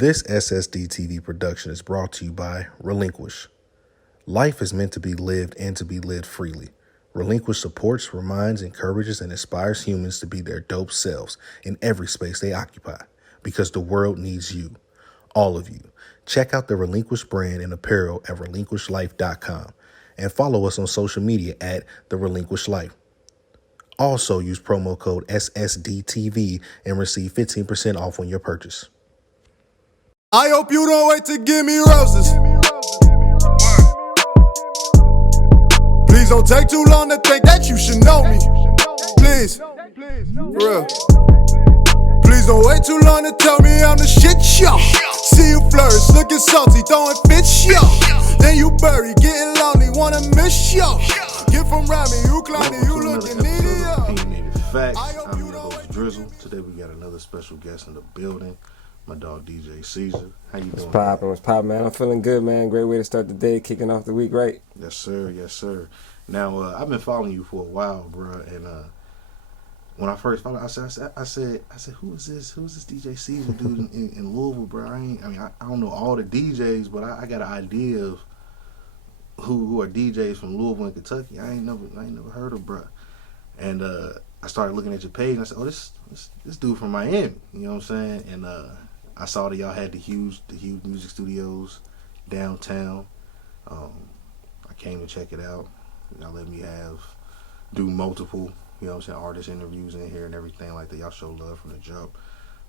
This SSD TV production is brought to you by Relinquish. Life is meant to be lived and to be lived freely. Relinquish supports, reminds, encourages, and inspires humans to be their dope selves in every space they occupy, because the world needs you, all of you. Check out the Relinquish brand and apparel at relinquishlife.com and follow us on social media at The Relinquish Life. Also use promo code SSDTV and receive 15% off on your purchase. I hope you don't wait to give me roses. Please don't take too long to think that you should know me. Please, for real. Please don't wait too long to tell me I'm the shit, yo. See you flourish, looking salty, throwing fits, yo. Then you bury, getting lonely, wanna miss, yo. Get from around me, you clowny, you looking needy, yo. Opinionated Facts. I'm your host Drizzle. Today we got another special guest in the building. My dog DJ Seizure. How you doing? What's poppin', man? I'm feeling good, man. Great way to start the day, kicking off the week, right? Yes, sir. Yes, sir. Now, I've been following you for a while, bro. And when I first followed, I said, who is this? Who is this DJ Seizure dude in Louisville, bro? I don't know all the DJs, but I got an idea of who are DJs from Louisville and Kentucky. I ain't never heard of, bro. And I started looking at your page, and I said, oh, this dude from Miami. You know what I'm saying? And I saw that y'all had the huge music studios downtown. I came to check it out. Y'all let me do multiple, you know what I'm saying, artist interviews in here and everything like that. Y'all show love from the jump.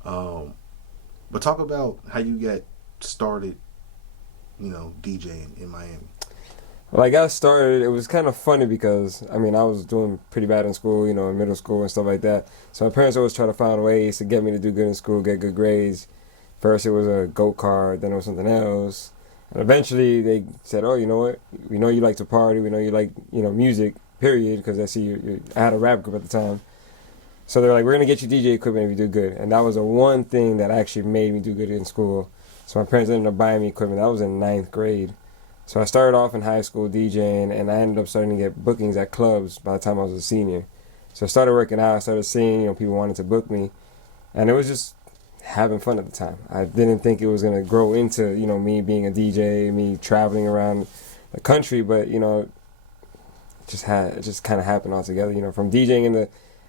But talk about how you got started, DJing in Miami. Well, I got started, it was kind of funny because, I was doing pretty bad in school, in middle school and stuff like that. So my parents always try to find ways to get me to do good in school, get good grades. First it was a go-kart, then it was something else. And eventually they said, oh, you know what? We know you like to party, we know you like, music, period, because I see I had a rap group at the time. So they're like, we're going to get you DJ equipment if you do good. And that was the one thing that actually made me do good in school. So my parents ended up buying me equipment. That was in 9th grade. So I started off in high school DJing, and I ended up starting to get bookings at clubs by the time I was a senior. So I started working out, I started seeing, people wanted to book me. And it was just having fun at the time. I didn't think it was going to grow into, me being a DJ, me traveling around the country, but, it just kind of happened all together, from DJing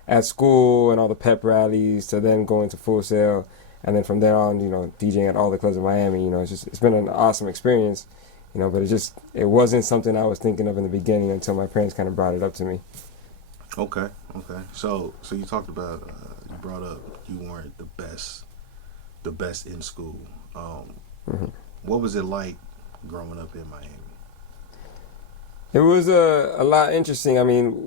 at school and all the pep rallies to then going to Full Sail, and then from there on, DJing at all the clubs in Miami. It's been an awesome experience, but it wasn't something I was thinking of in the beginning until my parents kind of brought it up to me. Okay. So you talked about, you brought up you weren't the best in school. What was it like growing up in Miami? It was a lot interesting.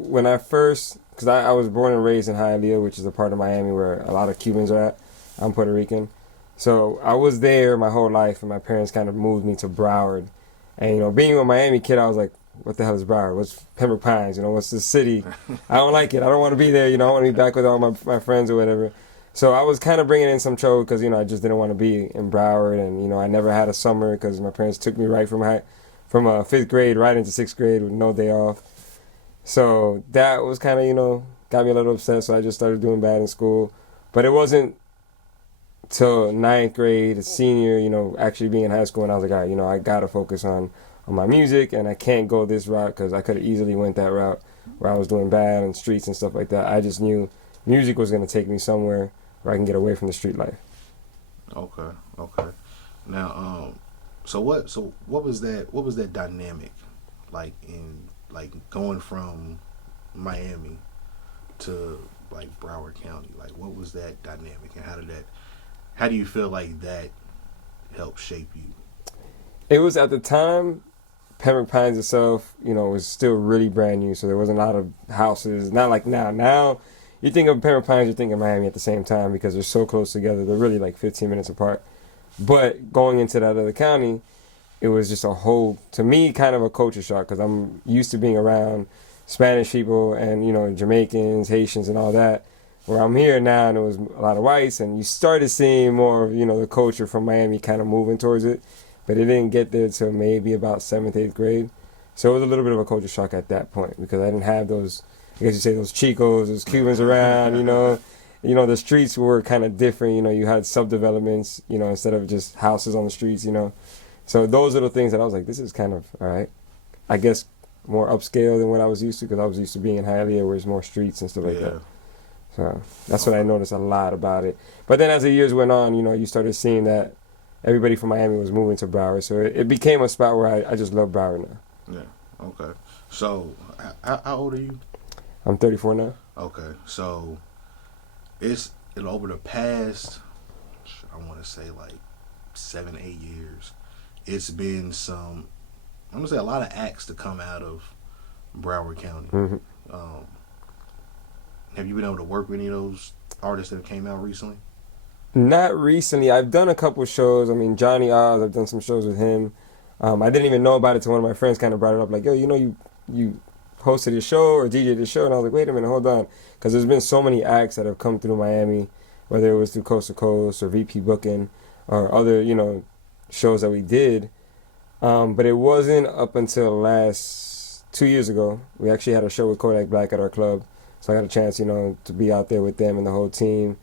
When I first, because I was born and raised in Hialeah, which is a part of Miami where a lot of Cubans are at. I'm Puerto Rican. So I was there my whole life, and my parents kind of moved me to Broward. And, being a Miami kid, I was like, what the hell is Broward? What's Pembroke Pines? What's this city? I don't like it. I don't want to be there. I want to be back with all my friends or whatever. So I was kind of bringing in some trouble because, I just didn't want to be in Broward. And, I never had a summer because my parents took me right from 5th grade right into 6th grade with no day off. So that was kind of, got me a little upset. So I just started doing bad in school. But it wasn't till 9th grade, senior, actually being in high school. And I was like, all right, I got to focus on my music. And I can't go this route because I could have easily went that route where I was doing bad on streets and stuff like that. I just knew music was going to take me somewhere where I can get away from the street life. Okay. Now, so what was that dynamic like in going from Miami to Broward County? What was that dynamic, and how do you feel like that helped shape you? It was at the time, Pembroke Pines itself, was still really brand new, so there wasn't a lot of houses. Not like now. Now, you think of Pembroke Pines, you think of Miami at the same time because they're so close together. They're really 15 minutes apart. But going into that other county, it was just to me, kind of a culture shock because I'm used to being around Spanish people and, Jamaicans, Haitians and all that. Where I'm here now, and it was a lot of whites, and you started seeing more of, the culture from Miami kind of moving towards it. But it didn't get there till maybe about 7th, 8th grade. So it was a little bit of a culture shock at that point because I didn't have those, I guess you say, those Chicos, those Cubans around, you know, the streets were kind of different. You know, you had subdevelopments, you know, instead of just houses on the streets, you know. So those are the things that I was like, this is kind of, all right, I guess more upscale than what I was used to, because I was used to being in Hialeah where it's more streets and stuff like that. So that's what I noticed a lot about it. But then as the years went on, you know, you started seeing that everybody from Miami was moving to Broward. So it became a spot where I just love Broward now. Yeah, okay. So how old are you? I'm 34 now. Okay, so it's over the past, I want to say like 7-8 years, it's been some, I'm gonna say a lot of acts to come out of Broward County. Mm-hmm. Have you been able to work with any of those artists that came out recently? Not recently. I've done a couple shows. I mean, Johnny Oz, I've done some shows with him. I didn't even know about it till one of my friends kind of brought it up, like, yo, you know, you hosted a show or DJed a show, and I was like, wait a minute, hold on, because there's been so many acts that have come through Miami, whether it was through Coast to Coast or VP Booking or other, you know, shows that we did. But it wasn't up until last 2 years ago. We actually had a show with Kodak Black at our club, so I got a chance, you know, to be out there with them and the whole team.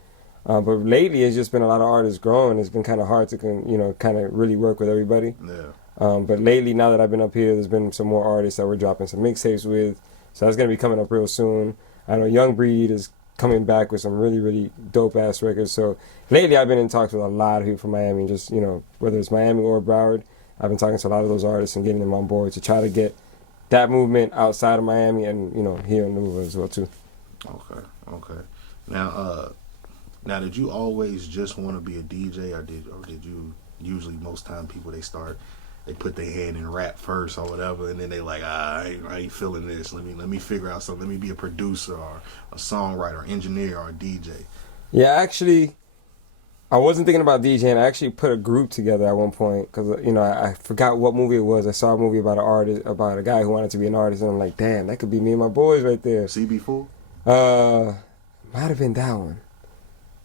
But lately, it's just been a lot of artists growing. It's been kind of hard to, you know, kind of really work with everybody. Yeah. But lately, now that I've been up here, there's been some more artists that we're dropping some mixtapes with. So that's going to be coming up real soon. I know Young Breed is coming back with some really, really dope-ass records. So lately, I've been in talks with a lot of people from Miami, just, you know, whether it's Miami or Broward. I've been talking to a lot of those artists and getting them on board to try to get that movement outside of Miami and, you know, here in Louisville as well, too. Okay. Now, did you always just want to be a DJ, or did you usually most time people they put their hand in rap first or whatever, and then they like, I ain't feeling this. Let me figure out something. Let me be a producer or a songwriter, or engineer, or a DJ. Yeah, actually, I wasn't thinking about DJing. I actually put a group together at one point because, you know, I forgot what movie it was. I saw a movie about about a guy who wanted to be an artist, and I'm like, damn, that could be me and my boys right there. CB4? Might have been that one.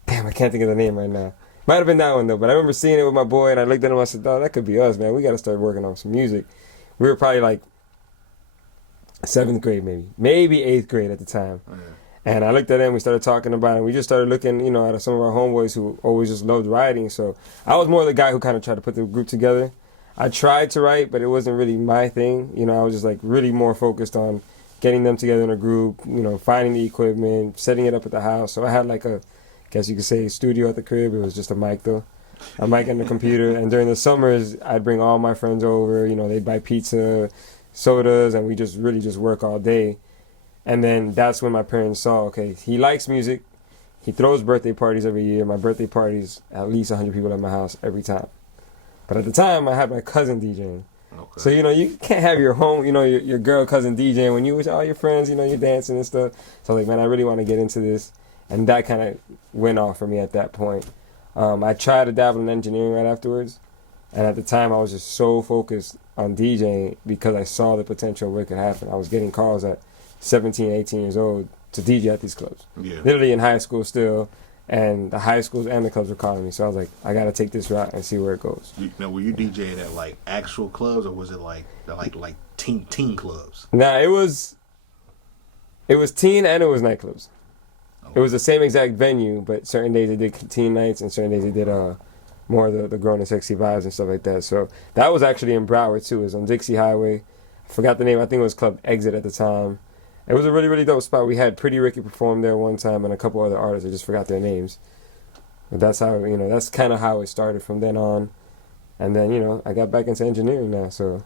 Damn, I can't think of the name right now. Might have been that one, though. But I remember seeing it with my boy, and I looked at him and I said, oh, that could be us, man. We got to start working on some music. We were probably like 7th grade, maybe 8th grade at the time. Oh, yeah. And I looked at him, we started talking about it, and we just started looking, you know, at some of our homeboys who always just loved writing. So I was more the guy who kind of tried to put the group together. I tried to write, but it wasn't really my thing. You know, I was just like really more focused on getting them together in a group, you know, finding the equipment, setting it up at the house. So I had like guess you could say studio at the crib. It was just a mic though. A mic and a computer. And during the summers, I'd bring all my friends over. You know, they'd buy pizza, sodas, and we just really just work all day. And then that's when my parents saw, okay, he likes music. He throws birthday parties every year. My birthday parties, at least 100 people at my house every time. But at the time, I had my cousin DJing. Okay. So, you know, you can't have your home, you know, your girl cousin DJing when you with all your friends, you know, you're dancing and stuff. So I was like, man, I really want to get into this. And that kind of went off for me at that point. I tried to dabble in engineering right afterwards. And at the time, I was just so focused on DJing because I saw the potential of what could happen. I was getting calls at 17, 18 years old to DJ at these clubs. Yeah. Literally in high school still. And the high schools and the clubs were calling me. So I was like, I got to take this route and see where it goes. Now, were you DJing at, like, actual clubs, or was it, like teen clubs? Nah, it was teen and it was nightclubs. It was the same exact venue, but certain days they did teen nights and certain days they did more of the grown and sexy vibes and stuff like that. So that was actually in Broward too. It was on Dixie Highway. I forgot the name. I think it was Club Exit at the time. It was a really, really dope spot. We had Pretty Ricky perform there one time and a couple other artists. I just forgot their names. But that's how, you know, that's kind of how it started from then on. And then, you know, I got back into engineering now. So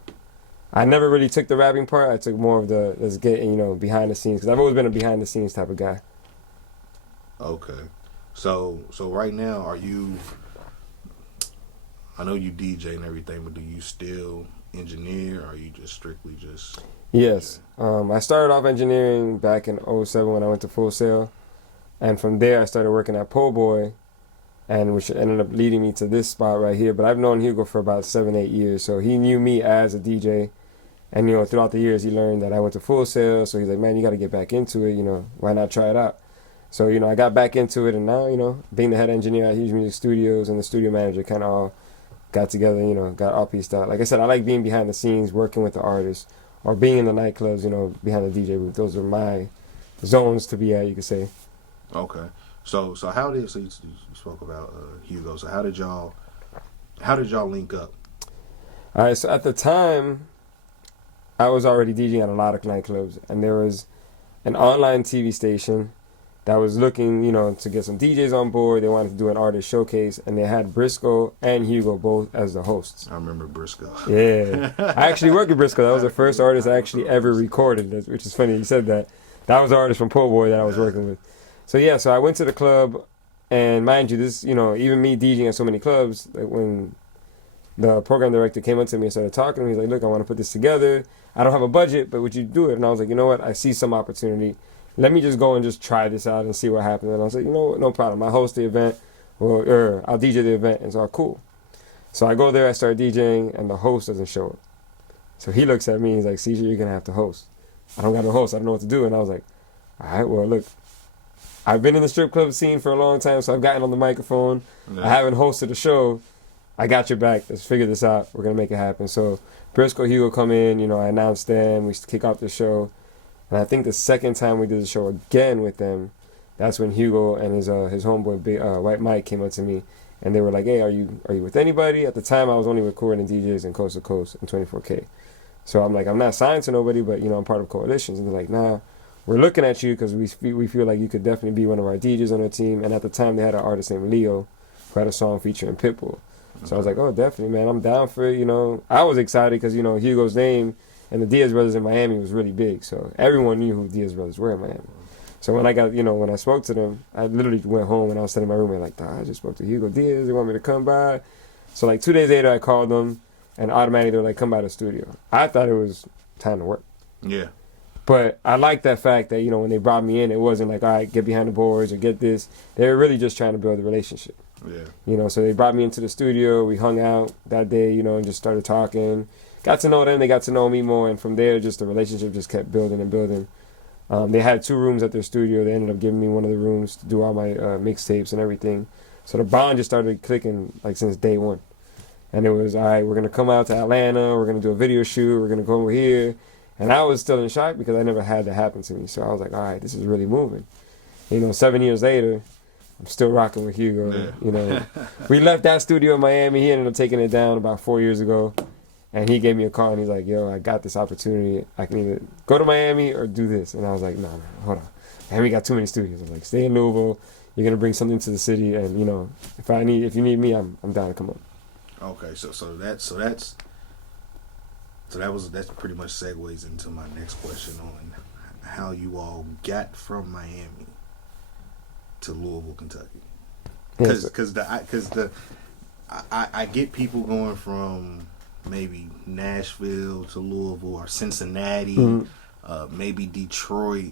I never really took the rapping part. I took more of the, let's get, you know, behind the scenes. Because I've always been a behind the scenes type of guy. Okay. So right now, I know you DJ and everything, but do you still engineer, or are you just strictly just... Yes. I started off engineering back in 2007 when I went to Full Sail. And from there, I started working at Po' Boy, and which ended up leading me to this spot right here. But I've known Hugo for about 7-8 years, so he knew me as a DJ. And, you know, throughout the years, he learned that I went to Full Sail, so he's like, man, you got to get back into it, you know, why not try it out? So, you know, I got back into it, and now, you know, being the head engineer at Huge Music Studios and the studio manager kind of all got together, you know, got all pieced out. Like I said, I like being behind the scenes, working with the artists, or being in the nightclubs, you know, behind the DJ booth. Those are my zones to be at, you could say. Okay. So you spoke about Hugo. So how did y'all link up? All right, so at the time, I was already DJing at a lot of nightclubs, and there was an online TV station that was looking, to get some DJs on board. They wanted to do an artist showcase, and they had Briscoe and Hugo both as the hosts. I remember Briscoe. Yeah. I actually worked with Briscoe. That was the first artist I actually ever recorded, which is funny you said that. That was the artist from Po' Boy that I was working with. So I went to the club, and mind you, this, even me DJing at so many clubs, like when the program director came up to me and started talking to me, he's like, look, I want to put this together. I don't have a budget, but would you do it? And I was like, you know what? I see some opportunity. Let me just go and just try this out and see what happens. And I was like, you know what? No problem. I host the event, or I'll DJ the event. And it's all cool. So I go there, I start DJing, and the host doesn't show up. So he looks at me, he's like, Seizure, you're going to have to host. I don't got a host. I don't know what to do. And I was like, all right, well, look, I've been in the strip club scene for a long time, so I've gotten on the microphone. I haven't hosted a show. I got your back. Let's figure this out. We're going to make it happen. So Briscoe, Hugo come in, I announced them. We kick off the show. And I think the second time we did the show again with them, that's when Hugo and his homeboy, White Mike, came up to me. And they were like, hey, are you with anybody? At the time, I was only recording DJs in Coast to Coast and 24K. So I'm like, I'm not signed to nobody, but, I'm part of coalitions. And they're like, nah, we're looking at you because we feel like you could definitely be one of our DJs on our team. And at the time, they had an artist named Leo who had a song featuring Pitbull. So I was like, oh, definitely, man. I'm down for it, I was excited because, Hugo's name and the Diaz brothers in Miami was really big. So everyone knew who Diaz brothers were in Miami. So when I got, when I spoke to them, I literally went home and I was sitting in my room and like, I just spoke to Hugo Diaz. They want me to come by. So like 2 days later, I called them and automatically they were like, come by the studio. I thought it was time to work. Yeah. But I like that fact that, when they brought me in, it wasn't like, all right, get behind the boards or get this. They were really just trying to build a relationship. Yeah. So they brought me into the studio. We hung out that day, and just started talking. Got to know them. They got to know me more. And from there, just the relationship just kept building and building. They had 2 rooms at their studio. They ended up giving me one of the rooms to do all my mixtapes and everything. So the bond just started clicking like since day one. And it was, all right, we're going to come out to Atlanta. We're going to do a video shoot. We're going to go over here. And I was still in shock because I never had that happen to me. So I was like, all right, this is really moving. 7 years later, I'm still rocking with Hugo. Yeah. We left that studio in Miami. He ended up taking it down about 4 years ago. And he gave me a call and he's like, yo, I got this opportunity. I can either go to Miami or do this. And I was like, no, hold on. Miami got too many studios. I was like, stay in Louisville. You're going to bring something to the city. And, if you need me, I'm down to come on. Okay, so that pretty much segues into my next question on how you all got from Miami to Louisville, Kentucky. Because I get people going from maybe Nashville to Louisville or Cincinnati, maybe Detroit,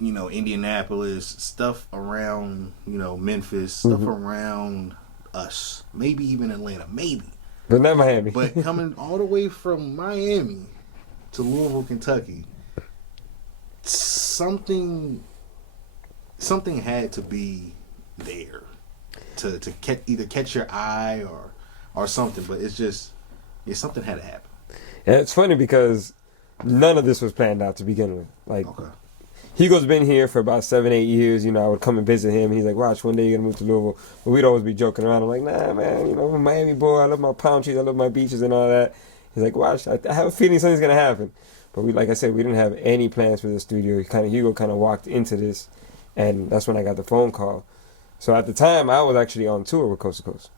Indianapolis, stuff around, Memphis, stuff around us, maybe even Atlanta, maybe. But not Miami. But coming all the way from Miami to Louisville, Kentucky, something had to be there to either catch your eye or something. But it's just, something had to happen. And it's funny because none of this was planned out to begin with. Like, okay. Hugo's been here for about 7-8 years. I would come and visit him. He's like, watch, one day you're going to move to Louisville. But we'd always be joking around. I'm like, nah, man, I'm a Miami boy. I love my palm trees. I love my beaches and all that. He's like, watch, I have a feeling something's going to happen. But like I said, we didn't have any plans for the studio. Hugo kind of walked into this, and that's when I got the phone call. So at the time, I was actually on tour with Coast to Coast.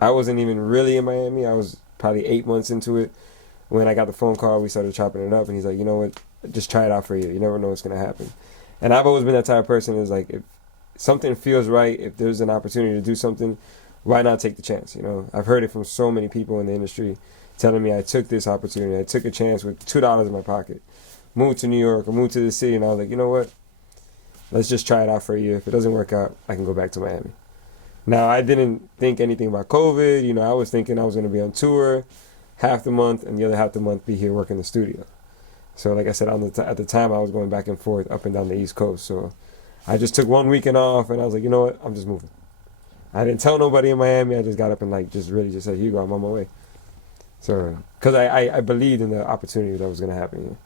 I wasn't even really in Miami. I was probably 8 months into it. When I got the phone call, we started chopping it up, and he's like, you know what? Just try it out for you. You never know what's going to happen. And I've always been that type of person who's like, if something feels right, if there's an opportunity to do something, why not take the chance? I've heard it from so many people in the industry telling me I took this opportunity. I took a chance with $2 in my pocket, moved to New York or moved to the city, and I was like, you know what? Let's just try it out for a year. If it doesn't work out, I can go back to Miami. Now, I didn't think anything about COVID. I was thinking I was going to be on tour half the month and the other half the month be here working the studio. So like I said, at the time, I was going back and forth up and down the East Coast. So I just took 1 weekend off, and I was like, you know what? I'm just moving. I didn't tell nobody in Miami. I just got up and just said, Hugo, I'm on my way. So because I believed in the opportunity that was going to happen.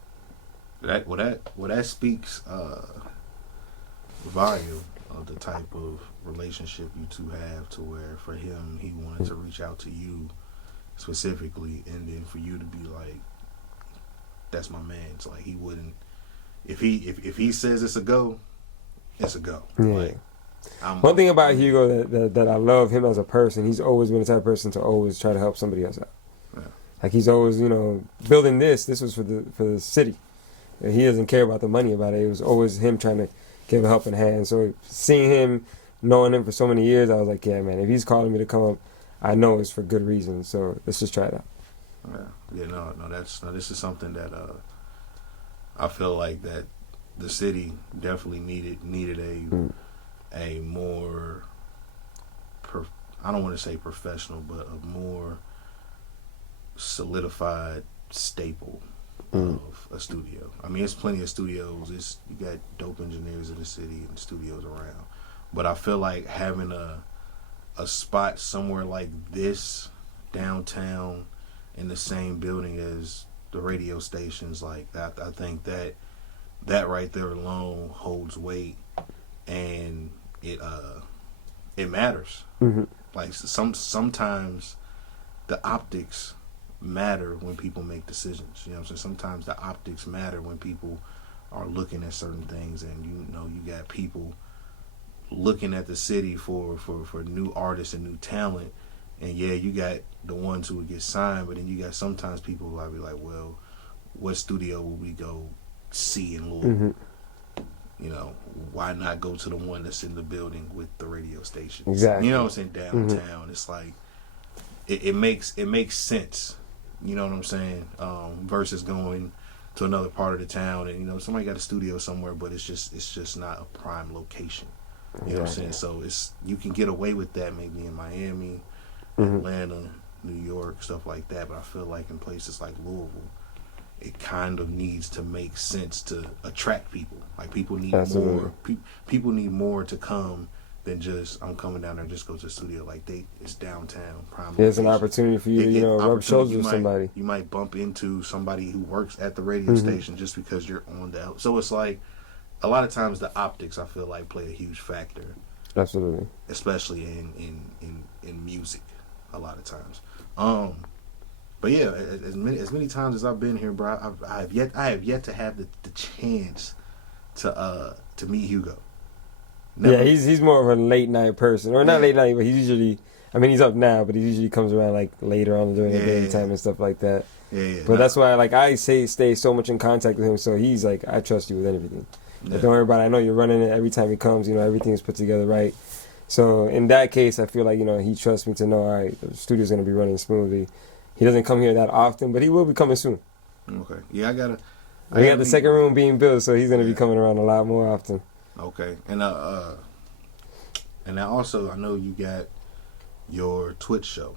That speaks value of the type of relationship you two have, to where for him he wanted to reach out to you specifically, and then for you to be like, that's my man. It's like he wouldn't, if he says it's a go, it's a go. Yeah. Like, One thing about Hugo that I love him as a person, he's always been the type of person to always try to help somebody else out. Yeah. Like he's always, building this was for the city. He doesn't care about the money about it. It was always him trying to give a helping hand. So seeing him, knowing him for so many years, I was like, yeah, man, if he's calling me to come up, I know it's for good reason. So let's just try it out. Yeah, this is something that I feel like that the city definitely needed a more I don't want to say professional, but a more solidified staple of a studio. I mean, it's plenty of studios. You got dope engineers in the city and studios around, but I feel like having a spot somewhere like this downtown in the same building as the radio stations, like that, I think that right there alone holds weight, and it matters. Mm-hmm. Like sometimes the optics matter when people make decisions. You know what I'm saying? Sometimes the optics matter when people are looking at certain things, and you got people looking at the city for new artists and new talent. And yeah, you got the ones who would get signed, but then you got sometimes people who I'd be like, well, what studio will we go see in Louisville? Mm-hmm. Why not go to the one that's in the building with the radio station? Exactly. You know what I'm saying? Downtown. Mm-hmm. It's like it makes sense. You know what I'm saying? Versus going to another part of the town, and somebody got a studio somewhere, but it's just not a prime location. You know what I'm saying? So you can get away with that maybe in Miami, Atlanta, New York, stuff like that. But I feel like in places like Louisville, it kind of needs to make sense to attract people. Like people need more. People need more to come than just I'm coming down there just go to the studio. Like it's downtown. Prime. There's an opportunity for you to rub shoulders with somebody. You might bump into somebody who works at the radio station just because you're on the. So it's like a lot of times the optics I feel like play a huge factor. Absolutely. Especially in music, a lot of times. But yeah, as many times as I've been here, bro, I have yet to have the chance to meet Hugo. Never. Yeah, he's more of a late night person, or not late night, but he's usually. I mean, he's up now, but he usually comes around like later on during the daytime and stuff like that. Yeah. But that's why, I stay so much in contact with him. So he's like, I trust you with everything. Yeah. Don't worry about it. I know you're running it every time he comes. Everything is put together right. So in that case, I feel like he trusts me to know, all right, the studio's gonna be running smoothly. He doesn't come here that often, but he will be coming soon. Okay. Yeah, we got the second room being built, so he's gonna be coming around a lot more often. Okay. And now also I know you got your Twitch show.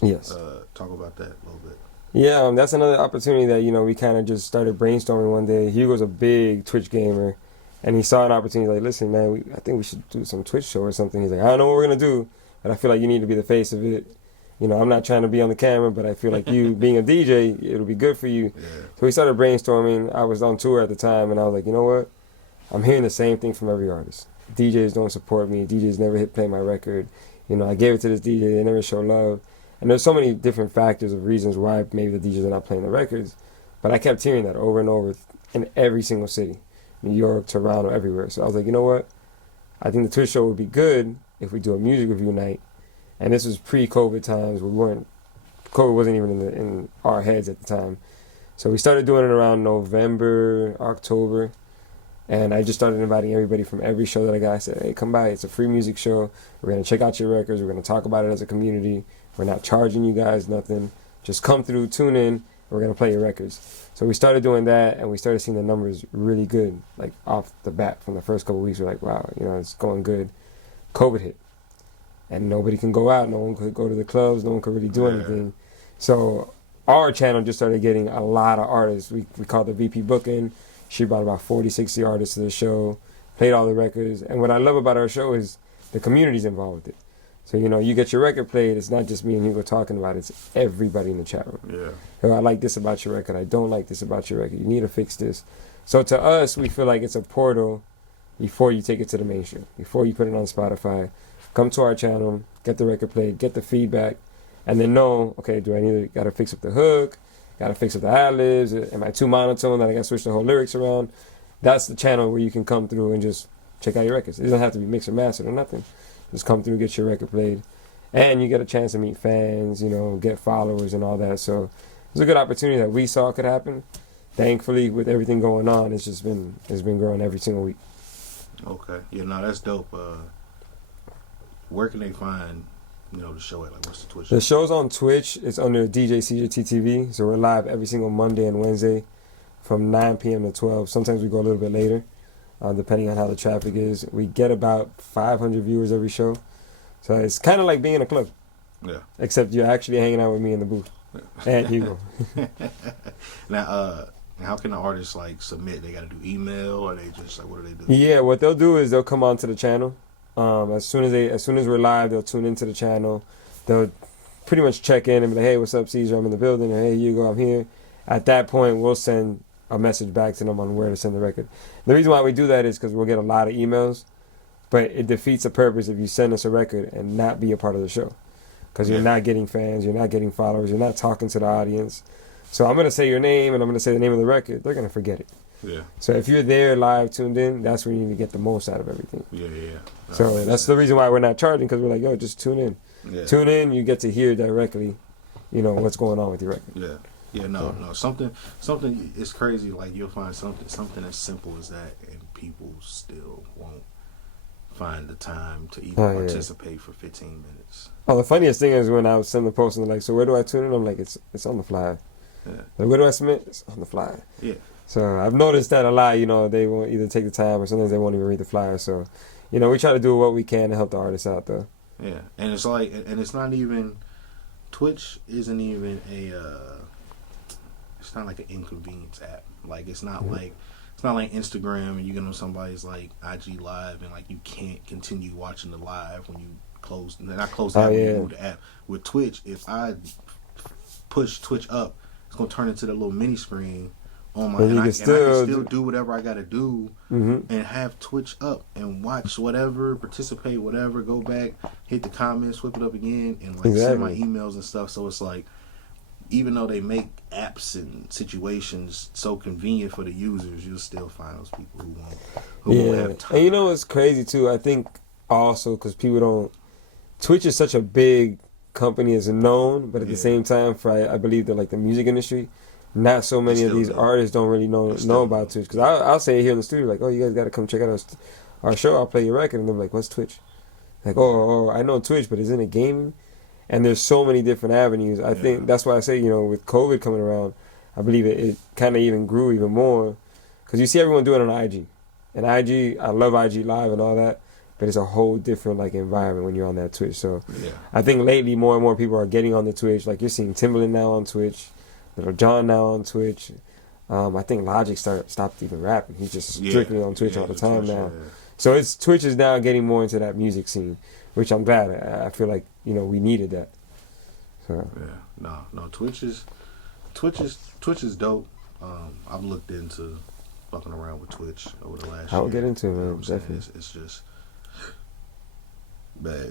Yes. Talk about that a little bit. Yeah, that's another opportunity that we kind of just started brainstorming one day. Hugo's a big Twitch gamer, and he saw an opportunity. Like, listen, man, I think we should do some Twitch show or something. He's like, I don't know what we're gonna do, but I feel like you need to be the face of it. I'm not trying to be on the camera, but I feel like you being a DJ, it'll be good for you. Yeah. So we started brainstorming. I was on tour at the time, and I was like, you know what? I'm hearing the same thing from every artist. DJs don't support me. DJs never hit play my record. I gave it to this DJ. They never show love. And there's so many different factors of reasons why maybe the DJs are not playing the records. But I kept hearing that over and over in every single city. New York, Toronto, everywhere. So I was like, you know what? I think the Twitch show would be good if we do a music review night. And this was pre-COVID times. COVID wasn't even in our heads at the time. So we started doing it around November, October. And I just started inviting everybody from every show that I got. I said, hey, come by. It's a free music show. We're going to check out your records. We're going to talk about it as a community. We're not charging you guys nothing. Just come through, tune in, and we're going to play your records. So we started doing that, and we started seeing the numbers really good. Like, off the bat, from the first couple of weeks, we're like, wow, it's going good. COVID hit. And nobody can go out. No one could go to the clubs. No one could really do anything. So our channel just started getting a lot of artists. We called the VP Booking. She brought about 40, 60 artists to the show, played all the records. And what I love about our show is the community's involved with it. So, you get your record played. It's not just me and Hugo talking about it. It's everybody in the chat room. Yeah. I like this about your record. I don't like this about your record. You need to fix this. So to us, we feel like it's a portal before you take it to the mainstream, before you put it on Spotify. Come to our channel, get the record played, get the feedback, and then know, okay, do I got to fix up the hook, got to fix up the ad-libs, am I too monotone that I got to switch the whole lyrics around? That's the channel where you can come through and just check out your records. It doesn't have to be mixed or mastered or nothing. Just come through, get your record played, and you get a chance to meet fans, get followers and all that. So it's a good opportunity that we saw could happen. Thankfully, with everything going on, it's been growing every single week. Okay, yeah, no, that's dope. Where can they find the show at? Like, what's the Twitch? The show's on Twitch. It's under DJ Seizure TTV. So we're live every single Monday and Wednesday from 9 p.m. to 12. Sometimes we go a little bit later, depending on how the traffic is. We get about 500 viewers every show. So it's kind of like being in a club. Yeah. Except you're actually hanging out with me in the booth. And Hugo. Now, how can the artists submit? They got to do email, or they just what do they do? Yeah, what they'll do is they'll come onto the channel. As soon as we're live, they'll tune into the channel. They'll pretty much check in and be like, "Hey, what's up, Seizure? I'm in the building." Or, "Hey, Hugo, I'm here." At that point, we'll send a message back to them on where to send the record. The reason why we do that is because we'll get a lot of emails, but it defeats the purpose if you send us a record and not be a part of the show, because you're not getting fans, you're not getting followers, you're not talking to the audience. So I'm gonna say your name and I'm gonna say the name of the record. They're gonna forget it. Yeah. So if you're there live, tuned in, that's when you need to get the most out of everything. Yeah. So that's the reason why we're not charging, because we're like, yo, just tune in. Yeah. Tune in, you get to hear directly, what's going on with your record. Yeah. Yeah, no. Something is crazy. Like, you'll find something as simple as that, and people still won't find the time to even participate for 15 minutes. Oh, the funniest thing is when I was sending the post and they're like, so where do I tune in? I'm like, it's on the fly. Yeah. Like, where do I submit? It's on the fly. Yeah. So I've noticed that a lot. They won't either take the time, or sometimes they won't even read the flyer. So, we try to do what we can to help the artists out, though. Yeah, and it's not even, Twitch isn't even it's not like an inconvenience app. Like, it's not like Instagram and you get on somebody's IG live and you can't continue watching the live when you close the app, you move the app. With Twitch, if I push Twitch up, it's gonna turn into the little mini screen on my, and I can still do whatever I gotta do, and have Twitch up and watch whatever, participate, whatever, go back, hit the comments, whip it up again, and send my emails and stuff. So it's even though they make apps and situations so convenient for the users, you'll still find those people who won't have time. And it's crazy too. I think also because people don't. Twitch is such a big company, is known, but at the same time, for I believe that the music industry, not so many of these artists don't really know about Twitch. Because I'll say it here in the studio, oh, you guys got to come check out our show. I'll play your record, and they're like, what's Twitch? Oh, I know Twitch, but isn't it gaming? And there's so many different avenues. I think that's why I say, with COVID coming around, I believe it kind of even grew even more. Because you see everyone doing it on IG. And IG, I love IG Live and all that, but it's a whole different environment when you're on that Twitch. So I think lately more and more people are getting on the Twitch. You're seeing Timbaland now on Twitch, Little John now on Twitch. I think Logic stopped even rapping. He's just strictly on Twitch all the time now. Yeah. So Twitch is now getting more into that music scene, which I'm glad. I feel like we needed that. So no, Twitch is dope. I've looked into fucking around with Twitch over the last year. I'll get into it, man. Definitely. It's just, but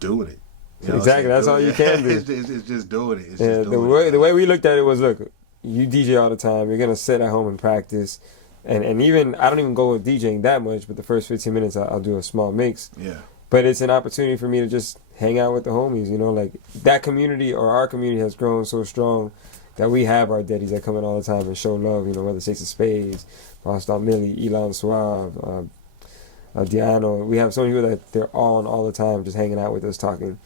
doing it. Exactly, that's all you can do. It's just doing it. The way we looked at it was, look, you DJ all the time. You're gonna sit at home and practice, and even I don't even go with DJing that much. But the first 15 minutes, I'll do a small mix. Yeah. But it's an opportunity for me to just hang out with the homies. That community or our community has grown so strong that we have our daddies that come in all the time and show love. Whether it's Ace of Spades, Boston Millie, Elon Suave, Diano. We have so many people that they're on all the time, just hanging out with us, talking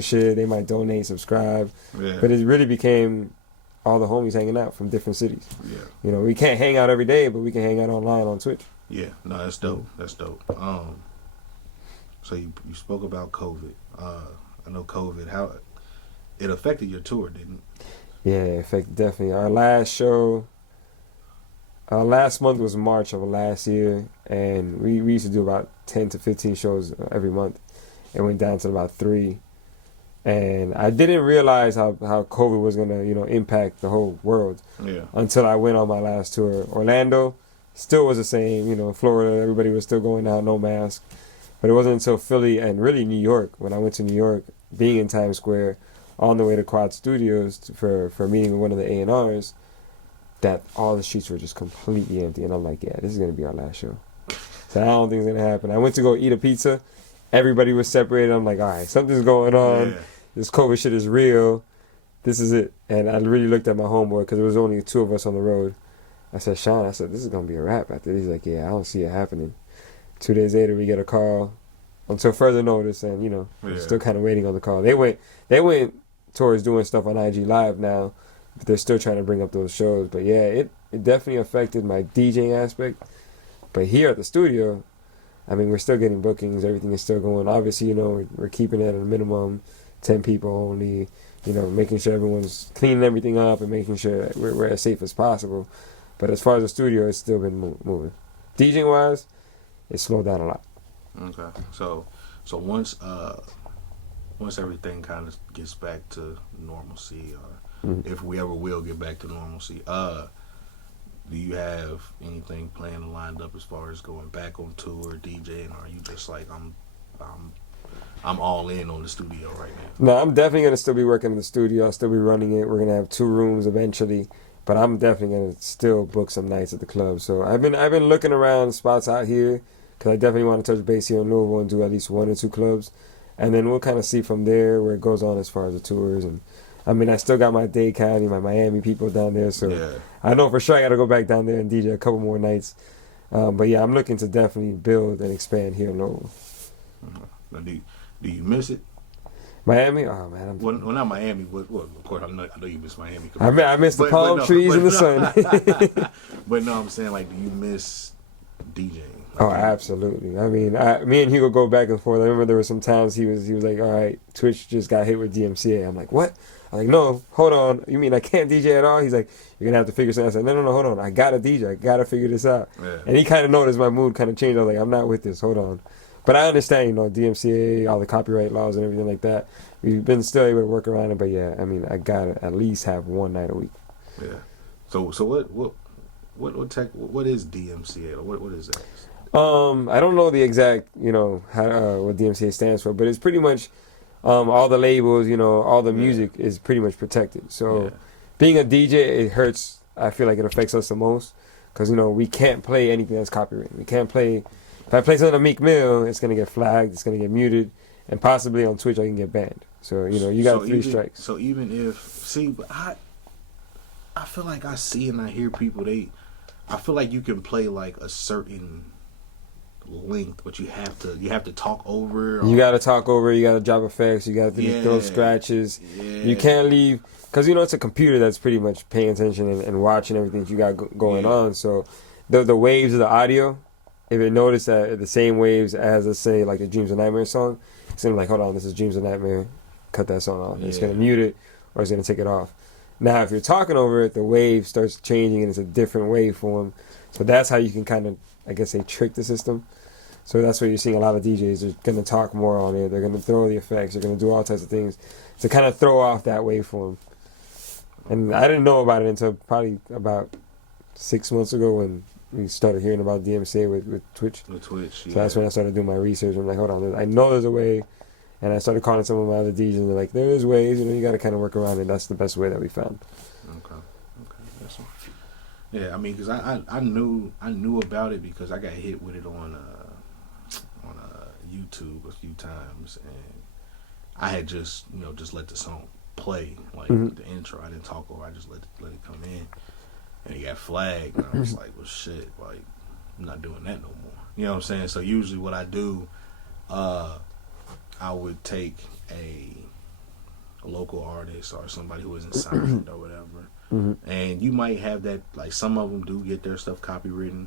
shit. They might donate, subscribe. Yeah. But it really became all the homies hanging out from different cities. Yeah. We can't hang out every day, but we can hang out online on Twitch. Yeah. No, that's dope. That's dope. So you spoke about COVID. I know COVID, how it affected your tour, didn't it? Yeah, it affected definitely. Our last month was March of last year, and we used to do about 10 to 15 shows every month. It went down to about 3. And I didn't realize how COVID was going to, impact the whole world until I went on my last tour. Orlando, still was the same. You know, Florida, everybody was still going out, no mask. But it wasn't until Philly and really New York, when I went to New York, being in Times Square, on the way to Quad Studios for meeting with one of the A&Rs, that all the streets were just completely empty. And I'm like, yeah, this is going to be our last show. So I don't think it's going to happen. I went to go eat a pizza. Everybody was separated. I'm like, all right, something's going on. Yeah. This COVID shit is real. This is it. And I really looked at my homeboy because there was only 2 of us on the road. I said, Sean, this is going to be a wrap after this. He's like, yeah, I don't see it happening. 2 days later, we get a call until further notice. And, you know, we're still kind of waiting on the call. They went towards doing stuff on IG Live now, but they're still trying to bring up those shows. But yeah, it definitely affected my DJing aspect. But here at the studio, I mean, we're still getting bookings. Everything is still going. Obviously, you know, we're keeping it at a minimum, 10 people only, you know, making sure everyone's cleaning everything up and making sure that we're as safe as possible. But as far as the studio, it's still been moving. DJing-wise, it slowed down a lot. Okay. So once everything kind of gets back to normalcy, or if we ever will get back to normalcy, do you have anything planned and lined up as far as going back on tour, DJing, or are you just like, I'm all in on the studio right now? No, I'm definitely going to still be working in the studio. I'll still be running it. We're going to have 2 rooms eventually, but I'm definitely going to still book some nights at the club. So I've been looking around spots out here because I definitely want to touch base here in Louisville and do at least 1 or 2 clubs. And then we'll kind of see from there where it goes on as far as the tours. And I mean, I still got my Dade County, my Miami people down there. So I know for sure I got to go back down there and DJ a couple more nights. But yeah, I'm looking to definitely build and expand here in Louisville. Now, do you miss it? Miami? Oh, man. Well, not Miami. Well, of course, I know you miss Miami. I miss the palm trees and the sun. But no, I'm saying, like, do you miss DJing? Oh, absolutely. I mean, me and Hugo go back and forth. I remember there were some times he was like, all right, Twitch just got hit with DMCA. I'm like, what? I'm like, no, hold on. You mean I can't DJ at all? He's like, you're going to have to figure something out. I said, no, hold on. I got to DJ. I got to figure this out. Yeah. And he kind of noticed my mood kind of changed. I was like, I'm not with this. Hold on. But I understand, you know, DMCA, all the copyright laws and everything like that. We've been still able to work around it. But yeah, I mean, I got to at least have 1 night a week. Yeah. So what is DMCA? What is that? I don't know the exact, you know, what DMCA stands for, but it's pretty much all the labels, you know, all the music is pretty much protected. So being a DJ, it hurts. I feel like it affects us the most because, you know, we can't play anything that's copyrighted. We can't play. If I play something on Meek Mill, it's going to get flagged, it's going to get muted, and possibly on Twitch I can get banned. So, you know, you got 3 strikes. So even if, but I feel like I see and I hear people, I feel like you can play like a certain length, but you have to talk over. You got to talk over. You got to drop effects. You got to throw scratches. Yeah. You can't leave because you know it's a computer that's pretty much paying attention and watching everything that you got going on. So the waves of the audio, if it notice that the same waves as, let's say, like the Dreams of Nightmare song, it's gonna be like, hold on, this is Dreams of Nightmare. Cut that song off. It's gonna mute it or it's gonna take it off. Now, if you're talking over it, the wave starts changing and it's a different waveform. So that's how you can kind of, I guess, trick the system. So that's where you're seeing a lot of DJs. They're going to talk more on it. They're going to throw the effects. They're going to do all types of things to kind of throw off that waveform. And I didn't know about it until probably about 6 months ago when we started hearing about DMCA with Twitch. With Twitch, So that's when I started doing my research. I'm like, hold on, I know there's a way. And I started calling some of my other DJs, and they're like, there is ways. You know, you got to kind of work around it. That's the best way that we found. Okay, that's one. Yeah, I mean, because I knew about it because I got hit with it on YouTube a few times, and I had just let the song play, like the intro. I didn't talk over. I just let it come in, and it got flagged. And I was like, well, shit, like I'm not doing that no more. You know what I'm saying? So usually what I do, I would take a local artist or somebody who isn't signed or whatever, and you might have that. Like some of them do get their stuff copywritten,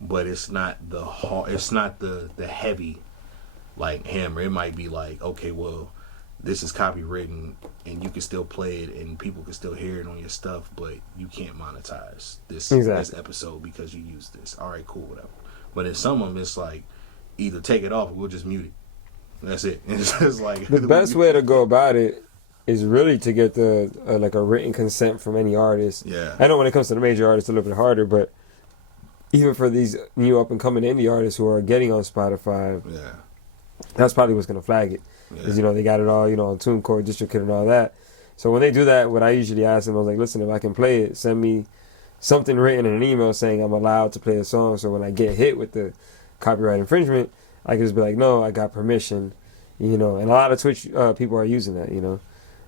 but it's not the hard. It's not the heavy like hammer. It might be like, okay, well, this is copywritten and you can still play it and people can still hear it on your stuff, but you can't monetize this episode because you use this. All right, cool, whatever. But in some of them, it's like either take it off or we'll just mute it. That's it. It's just like the best way to go about it is really to get the like a written consent from any artist. Yeah. I know when it comes to the major artists, it's a little bit harder, but even for these new up and coming indie artists who are getting on Spotify, that's probably what's gonna flag it. Because they got it all on TuneCore, DistroKid, and all that. So when they do that, what I usually ask them, I was like, listen, if I can play it, send me something written in an email saying I'm allowed to play the song. So when I get hit with the copyright infringement, I can just be like, no, I got permission. And a lot of Twitch people are using that.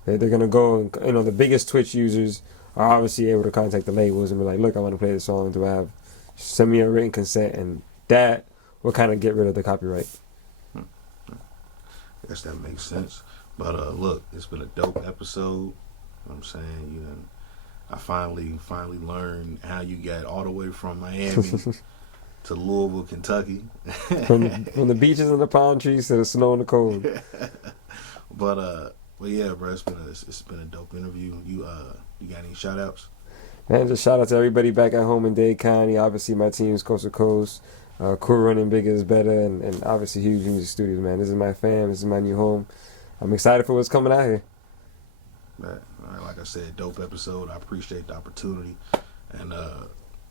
They're gonna go and the biggest Twitch users are obviously able to contact the labels and be like, look, I want to play the song. Do I have? Send me a written consent, and that will kind of get rid of the copyright. I guess that makes sense. But look, it's been a dope episode. You know what I'm saying, I finally learned how you got all the way from Miami to Louisville, Kentucky. from the beaches and the palm trees to the snow and the cold. But yeah, bro, it's been a dope interview. You got any shout outs? Man, just shout out to everybody back at home in Dade County. Obviously, my team's coast to coast. Cool Running Bigger is Better, and obviously Huge Music Studios, man. This is my fam. This is my new home. I'm excited for what's coming out here. Right. All right, like I said, dope episode. I appreciate the opportunity. And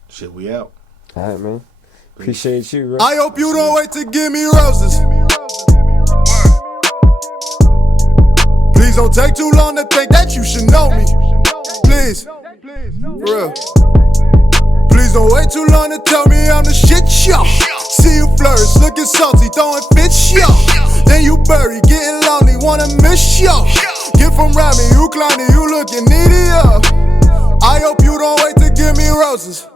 shit, we out. All right, man. Appreciate you, bro. I hope you don't wait to give me roses. Please don't take too long to think that you should know me. Please, for real. Please don't wait too long to tell me I'm the shit, yo. See you flourish, looking salty, throwing fits, yo. Then you bury, getting lonely, wanna miss, yo. Get from round me, you clowny, you looking needy, yo. I hope you don't wait to give me roses.